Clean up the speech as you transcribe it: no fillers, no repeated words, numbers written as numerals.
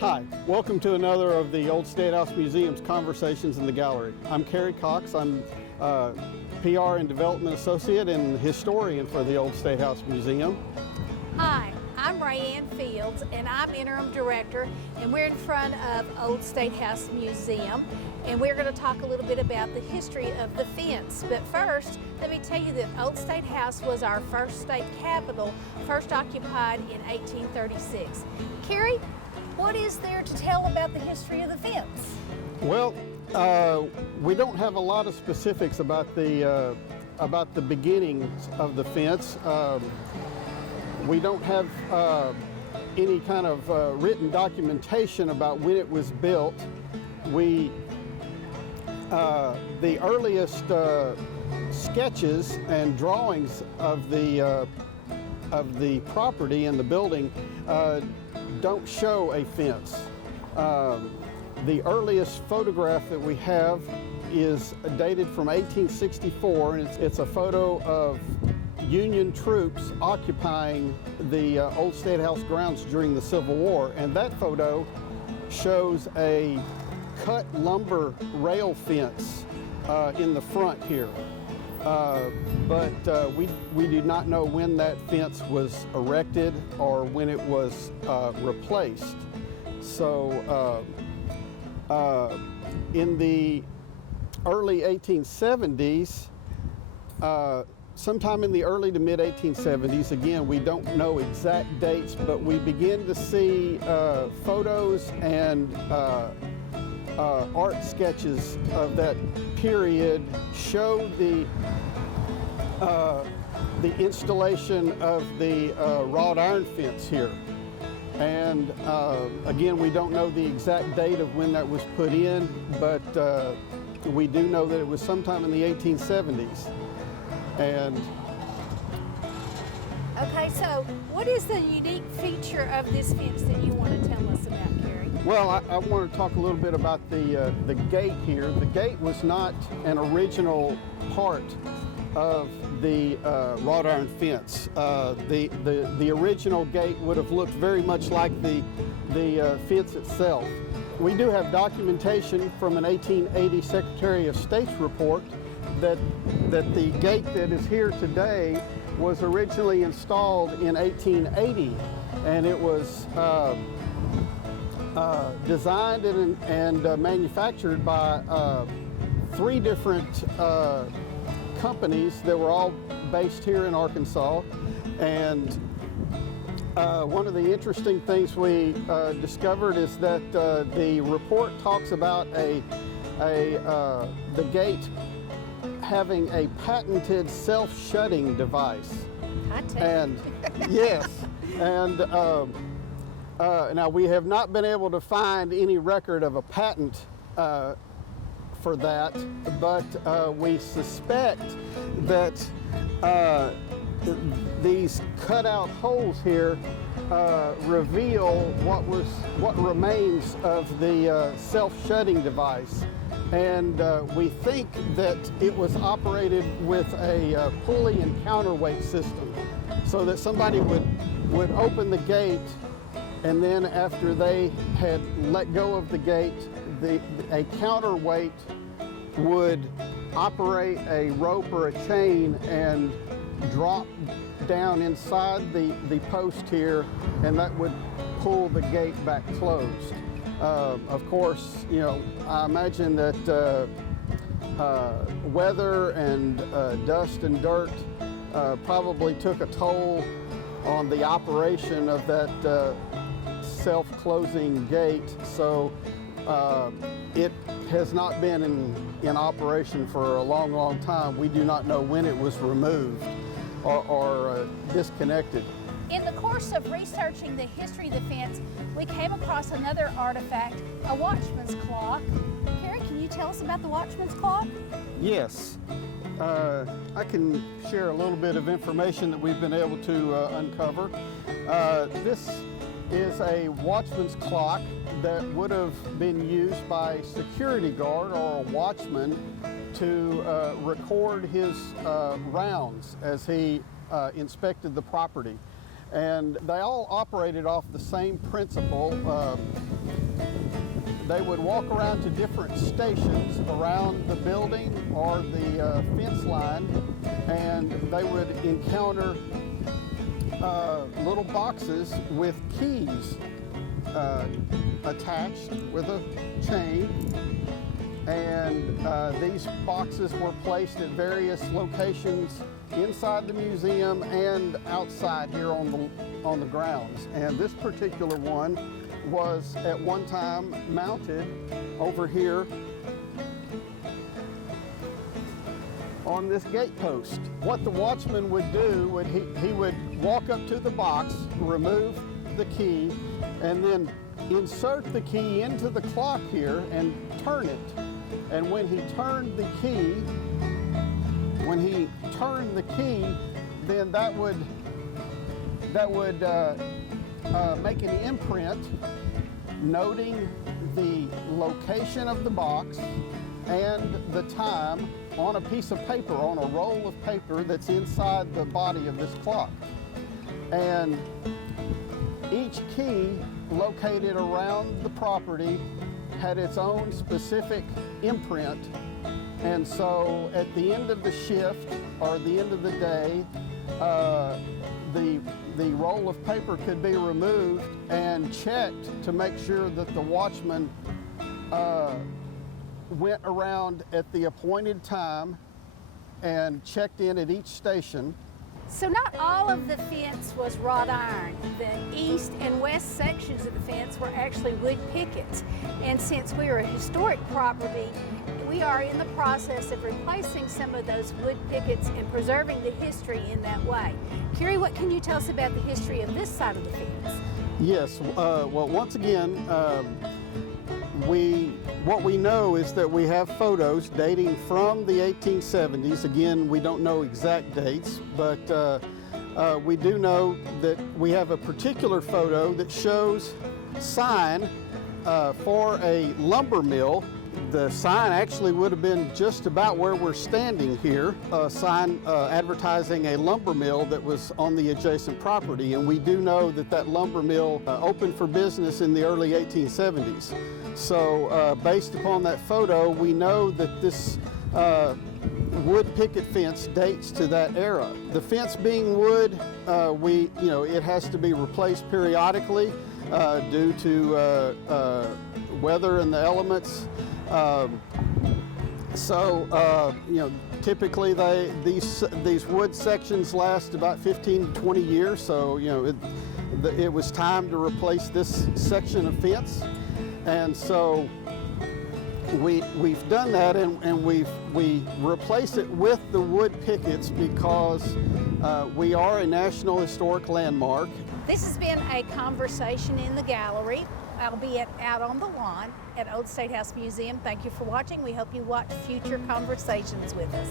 Hi, welcome to another of the Old State House Museum's Conversations in the Gallery. I'm Cary Cox. I'm PR and Development Associate and Historian for the Old State House Museum. Hi, I'm Rae Ann Fields and I'm Interim Director, and we're in front of Old State House Museum, and we're going to talk a little bit about the history of the fence. But first, let me tell you that Old State House was our first state capitol, first occupied in 1836. Cary, what is there to tell about the history of the fence? Well, we don't have a lot of specifics about the beginnings of the fence. We don't have any kind of written documentation about when it was built. The earliest sketches and drawings of the property and the building don't show a fence. The earliest photograph that we have is dated from 1864, and it's a photo of Union troops occupying the Old State House grounds during the Civil War, and that photo shows a cut lumber rail fence in the front here. But we do not know when that fence was erected or when it was replaced. So in the early 1870s, sometime in the early to mid 1870s, again, we don't know exact dates, but we begin to see photos and art sketches of that period show the installation of the wrought iron fence here. And again, we don't know the exact date of when that was put in, but we do know that it was sometime in the 1870s. And okay, so what is the unique feature of this fence that you want to tell us about, Cary? Well, I want to talk a little bit about the gate here. The gate was not an original part of the wrought iron fence. The original gate would have looked very much like the fence itself. We do have documentation from an 1880 Secretary of State's report that the gate that is here today was originally installed in 1880, and it was designed and manufactured by 3 different companies that were all based here in Arkansas. And one of the interesting things we discovered is that the report talks about the gate having a patented self-shutting device. And yes, and now we have not been able to find any record of a patent for that, but we suspect that these cutout holes here reveal what remains of the self-shutting device. And we think that it was operated with a pulley and counterweight system, so that somebody would open the gate, and then after they had let go of the gate, a counterweight would operate a rope or a chain and drop down inside the post here, and that would pull the gate back closed. Of course, you know, I imagine that weather and dust and dirt probably took a toll on the operation of that self-closing gate, so it has not been in operation for a long, long time. We do not know when it was removed or disconnected. In the course of researching the history of the fence, we came across another artifact, a Watchman's Clock. Cary, can you tell us about the Watchman's Clock? Yes. I can share a little bit of information that we've been able to uncover. This is a watchman's clock that would have been used by a security guard or a watchman to record his rounds as he inspected the property. And they all operated off the same principle. they would walk around to different stations around the building or the fence line, and they would encounter little boxes with keys attached with a chain, and these boxes were placed at various locations inside the museum and outside here on the grounds. And this particular one was at one time mounted over here on this gate post. What the watchman would do, he would walk up to the box, remove the key, and then insert the key into the clock here and turn it. And when he turned the key, then that would make an imprint noting the location of the box and the time on a piece of paper, on a roll of paper that's inside the body of this clock. And each key located around the property had its own specific imprint. And so at the end of the shift or the end of the day, the roll of paper could be removed and checked to make sure that the watchman went around at the appointed time and checked in at each station. So not all of the fence was wrought iron. The east and west sections of the fence were actually wood pickets. And since we are a historic property, we are in the process of replacing some of those wood pickets and preserving the history in that way. Cary, what can you tell us about the history of this side of the fence? Yes, well, once again, what we know is that we have photos dating from the 1870s. Again, we don't know exact dates, but we do know that we have a particular photo that shows sign for a lumber mill. The sign actually would have been just about where we're standing here, a sign advertising a lumber mill that was on the adjacent property. And we do know that that lumber mill opened for business in the early 1870s. So based upon that photo, we know that this wood picket fence dates to that era. The fence being wood, it has to be replaced periodically due to weather and the elements. Typically these wood sections last about 15 to 20 years. So, it was time to replace this section of fence. And so we've done that, and we replace it with the wood pickets because we are a National Historic Landmark. This has been a conversation in the gallery, albeit out on the lawn at Old State House Museum. Thank you for watching. We hope you watch future conversations with us.